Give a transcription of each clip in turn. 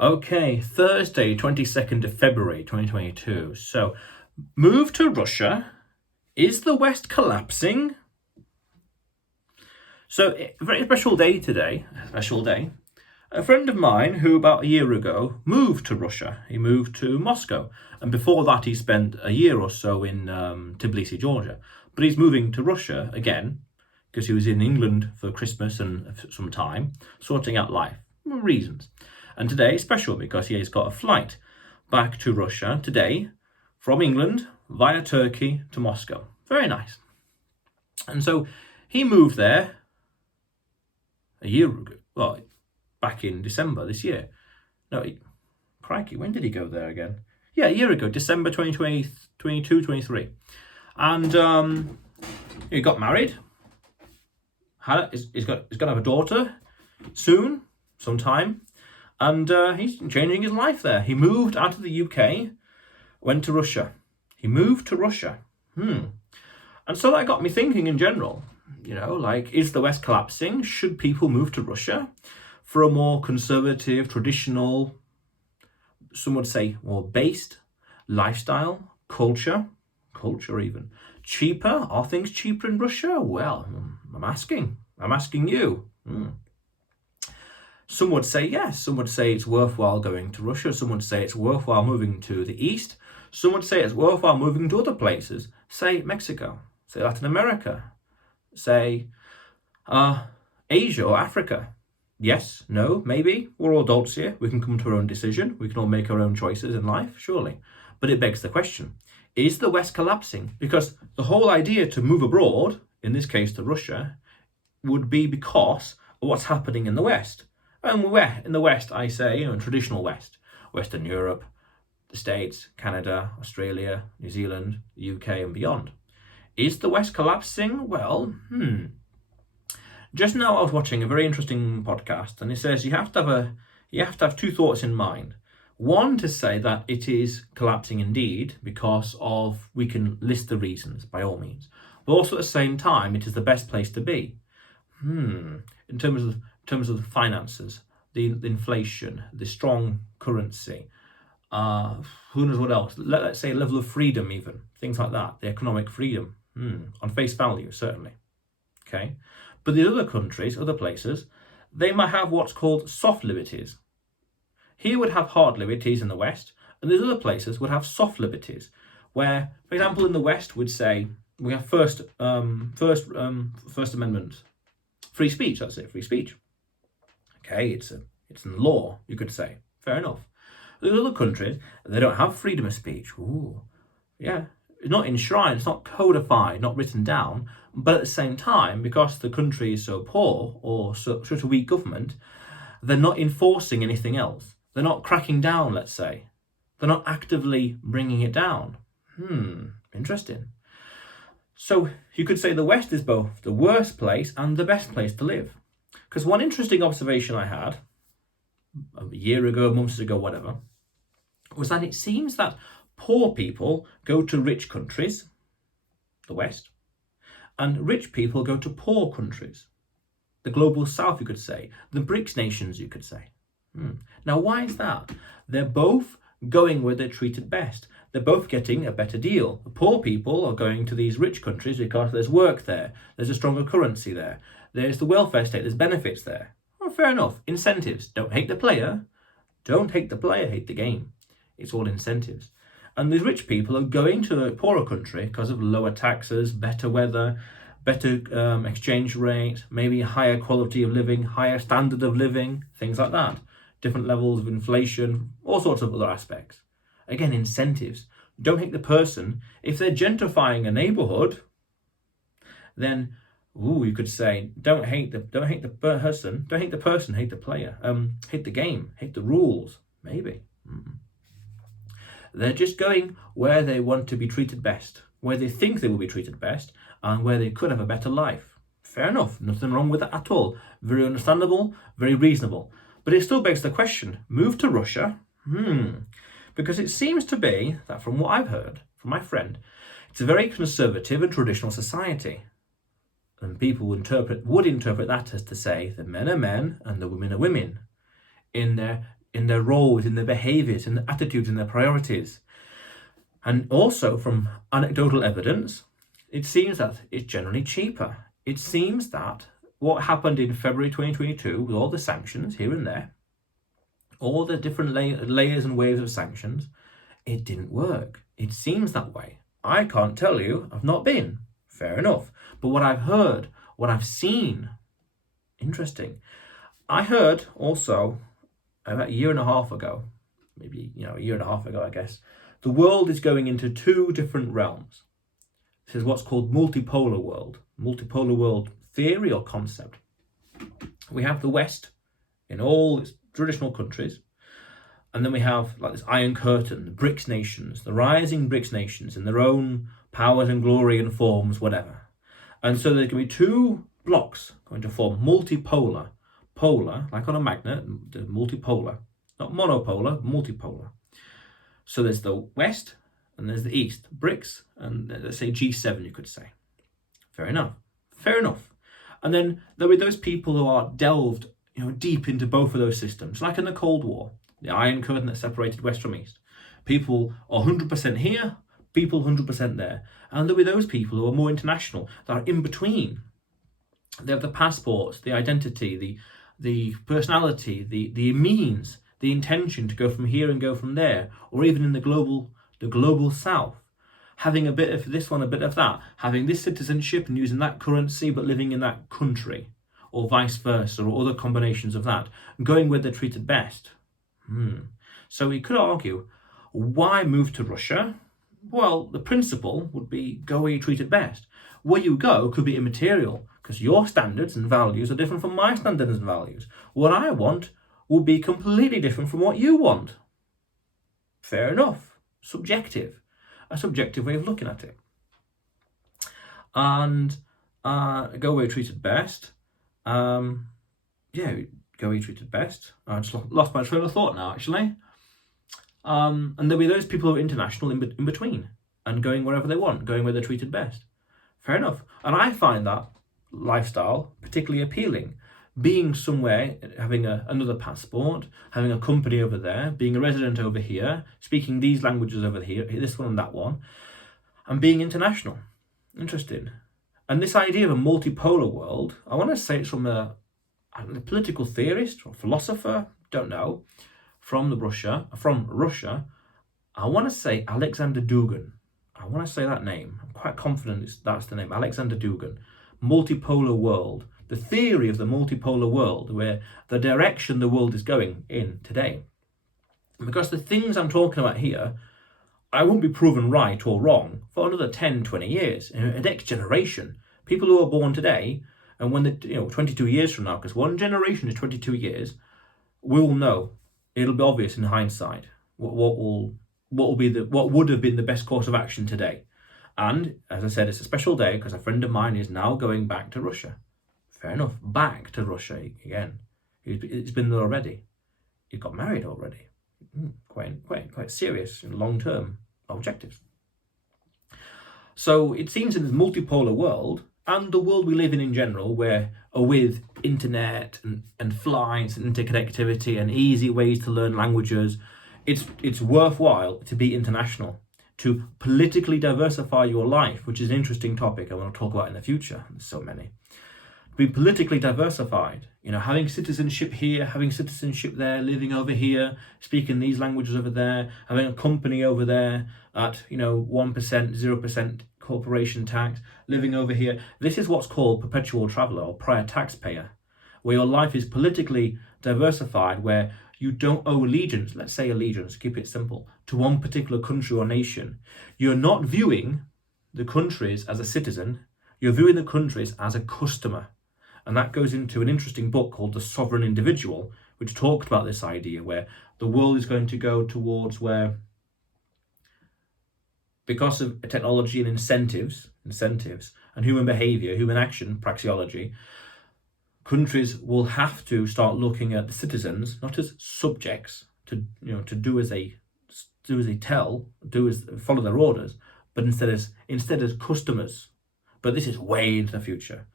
Okay, Thursday, 22nd of February 2022. So, move to Russia. Is the West collapsing? So, a very special day today. Special day. A friend of mine who about a year ago moved to Russia. He moved to Moscow. And before that, he spent a year or so in Tbilisi, Georgia. But he's moving to Russia again because he was in England for Christmas and some time, sorting out life reasons. And today is special because he has got a flight back to Russia today from England via Turkey to Moscow. Very nice. And so he moved there a year ago. Well, back in December this year. No, crikey, when did he go there again? Yeah, a year ago, December 2020, 22, 23. And he got married. He's going to have a daughter soon, sometime. And he's changing his life there. He moved out of the UK, went to Russia. He moved to Russia. And so that got me thinking in general, is the West collapsing? Should people move to Russia for a more conservative, traditional, some would say more based lifestyle, culture even? Cheaper? Are things cheaper in Russia? Well, I'm asking you. Some would say yes. Some would say it's worthwhile going to Russia. Some would say it's worthwhile moving to the east. Some would say it's worthwhile moving to other places, say Mexico, say Latin America, say Asia or Africa. Yes, no, maybe. We're all adults here. We can come to our own decision. We can all make our own choices in life, surely. But it begs the question, is the West collapsing? Because the whole idea to move abroad, in this case to Russia, would be because of what's happening in the West. And in the West, I say, traditional West, Western Europe, the States, Canada, Australia, New Zealand, the UK and beyond. Is the West collapsing? Well, Just now I was watching a very interesting podcast, and it says you have to have two thoughts in mind. One, to say that it is collapsing indeed because of, we can list the reasons by all means, but also at the same time it is the best place to be. In terms of the finances, the inflation, the strong currency, who knows what else? Let's say level of freedom, even things like that, the economic freedom, on face value certainly. Okay, but the other countries, other places, they might have what's called soft liberties. Here would have hard liberties in the West, and these other places would have soft liberties, where, for example, in the West would say we have First Amendment, free speech. That's it, free speech. Okay, it's in the law, you could say. Fair enough. There's other countries, they don't have freedom of speech. Yeah, it's not enshrined, it's not codified, not written down. But at the same time, because the country is so poor or such a weak government, they're not enforcing anything else. They're not cracking down, let's say. They're not actively bringing it down. Interesting. So you could say the West is both the worst place and the best place to live. Because one interesting observation I had a year ago, months ago, whatever, was that it seems that poor people go to rich countries, the West, and rich people go to poor countries, the global south, you could say, the BRICS nations, you could say. Now, why is that? They're both going where they're treated best. They're both getting a better deal. The poor people are going to these rich countries because there's work there, there's a stronger currency there, there's the welfare state, there's benefits there. Well, fair enough. Incentives. Don't hate the player. Don't hate the player, hate the game. It's all incentives. And these rich people are going to a poorer country because of lower taxes, better weather, better exchange rate, maybe higher quality of living, higher standard of living, things like that. Different levels of inflation, all sorts of other aspects. Again, incentives. Don't hate the person. If they're gentrifying a neighborhood, then you could say don't hate the person, hate the player. Hate the game, hate the rules, maybe. They're just going where they want to be treated best, where they think they will be treated best, and where they could have a better life. Fair enough, nothing wrong with that at all. Very understandable, very reasonable. But it still begs the question, move to Russia? Because it seems to be that, from what I've heard from my friend, it's a very conservative and traditional society. And people would interpret that as to say the men are men and the women are women in their in their roles, in their behaviours, in their attitudes, in their priorities. And also from anecdotal evidence, it seems that it's generally cheaper. It seems that what happened in February 2022 with all the sanctions here and there, all the different layers and waves of sanctions, it didn't work. It seems that way. I can't tell you, I've not been. Fair enough. But what I've heard, what I've seen, interesting. I heard also about a year and a half ago, maybe a year and a half ago, I guess, the world is going into two different realms. This is what's called multipolar world theory or concept. We have the West in all its traditional countries, and then we have like this Iron Curtain, the BRICS nations, the rising BRICS nations in their own powers and glory and forms, whatever. And so there's going to be two blocks going to form multipolar. Polar, like on a magnet, the multipolar, not monopolar, multipolar. So there's the West and there's the East, BRICS, and let's say G7, you could say. Fair enough. And then there'll be those people who are delved, deep into both of those systems, like in the Cold War, the Iron Curtain that separated West from East. People are 100% here, people 100% there. And there'll be those people who are more international, that are in between. They have the passports, the identity, the personality, the means, the intention to go from here and go from there, or even in the global south, having a bit of this one, a bit of that, having this citizenship and using that currency but living in that country, or vice versa, or other combinations of that, going where they're treated best. So we could argue, why move to Russia? Well, the principle would be go where you're treated best. Where you go could be immaterial, because your standards and values are different from my standards and values. What I want would be completely different from what you want. Fair enough. Subjective. A subjective way of looking at it. And go where you're treated best. Go where you're treated best. I just lost my train of thought now, actually. And there'll be those people who are international in between and going wherever they want, going where they're treated best. Fair enough. And I find that lifestyle particularly appealing. Being somewhere, having another passport, having a company over there, being a resident over here, speaking these languages over here, this one and that one, and being international. Interesting. And this idea of a multipolar world, I want to say it's from a political theorist or philosopher, don't know, from Russia. I want to say Alexander Dugin. I want to say that name. I'm quite confident that's the name, Alexander Dugin. Multipolar world. The theory of the multipolar world, where the direction the world is going in today. Because the things I'm talking about here, I won't be proven right or wrong for another 10, 20 years. A next generation, people who are born today, and when 22 years from now, because one generation is 22 years, we will know. It'll be obvious in hindsight what would have been the best course of action today. And as I said, it's a special day because a friend of mine is now going back to Russia. Fair enough, back to Russia again. He's been there already. He got married already. Quite serious and long-term objectives. So it seems in this multipolar world, and the world we live in general, where with internet and flights and interconnectivity and easy ways to learn languages, it's worthwhile to be international, to politically diversify your life, which is an interesting topic I want to talk about in the future. There's so many. Be politically diversified, having citizenship here, having citizenship there, living over here, speaking these languages over there, having a company over there at 1%, 0% corporation tax, living over here. This is what's called perpetual traveller or prior taxpayer, where your life is politically diversified, where you don't owe allegiance, let's say allegiance, keep it simple, to one particular country or nation. You're not viewing the countries as a citizen, you're viewing the countries as a customer. And that goes into an interesting book called The Sovereign Individual, which talked about this idea where the world is going to go towards where, because of technology and incentives and human behavior, human action, praxeology, countries will have to start looking at the citizens not as subjects to do as they follow their orders, but instead as customers. But this is way into the future.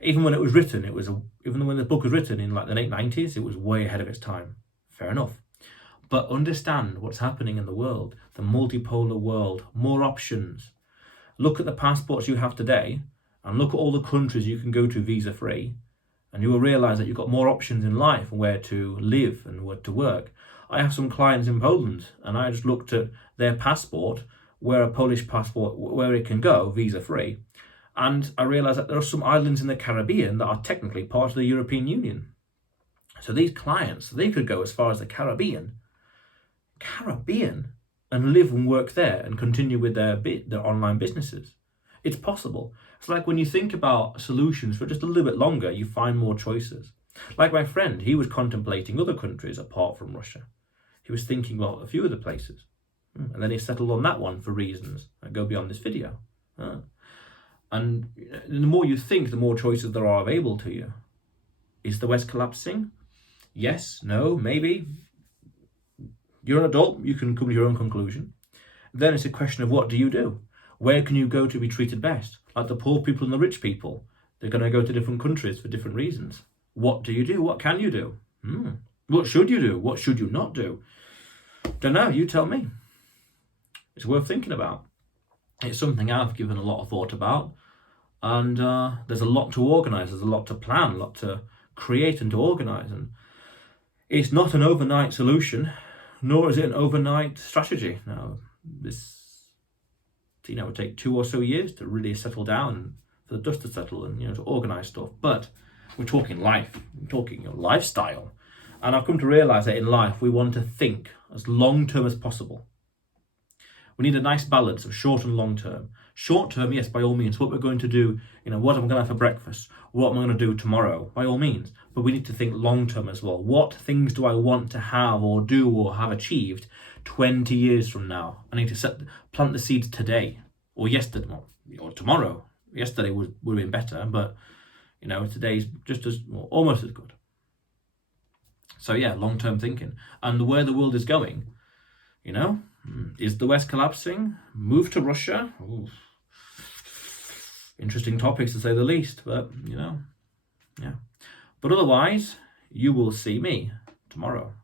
Even when it was written, even when the book was written in like the late 90s, it was way ahead of its time. Fair enough. But understand what's happening in the world, the multipolar world, more options. Look at the passports you have today and look at all the countries you can go to visa-free, and you will realize that you've got more options in life and where to live and where to work. I have some clients in Poland, and I just looked at their passport, where a Polish passport, where it can go visa-free, and I realized that there are some islands in the Caribbean that are technically part of the European Union. So these clients, they could go as far as the Caribbean, and live and work there and continue with their online businesses. It's possible. It's like when you think about solutions for just a little bit longer, you find more choices. Like my friend, he was contemplating other countries apart from Russia. He was thinking about a few other places. And then he settled on that one for reasons that go beyond this video. And the more you think, the more choices there are available to you. Is the West collapsing? Yes, no, maybe. You're an adult, you can come to your own conclusion. Then it's a question of what do you do? Where can you go to be treated best? Like the poor people and the rich people, they're going to go to different countries for different reasons. What do you do? What can you do? What should you do? What should you not do? Don't know, you tell me. It's worth thinking about. It's something I've given a lot of thought about, and there's a lot to organise, there's a lot to plan, a lot to create and to organise, and it's not an overnight solution, nor is it an overnight strategy. Now, this would take 2 or so years to really settle down, for the dust to settle, and to organise stuff. But we're talking life, we're talking lifestyle, and I've come to realise that in life we want to think as long term as possible. We need a nice balance of short and long term. Short term, yes, by all means, what we're going to do, what am I going to have for breakfast? What am I going to do tomorrow? By all means. But we need to think long term as well. What things do I want to have or do or have achieved 20 years from now? I need to plant the seeds today or yesterday or tomorrow. Yesterday would have been better, but today's just almost as good. So yeah, long term thinking. And where the world is going, is the West collapsing? Move to Russia? Ooh. Interesting topics to say the least, but yeah. But otherwise, you will see me tomorrow.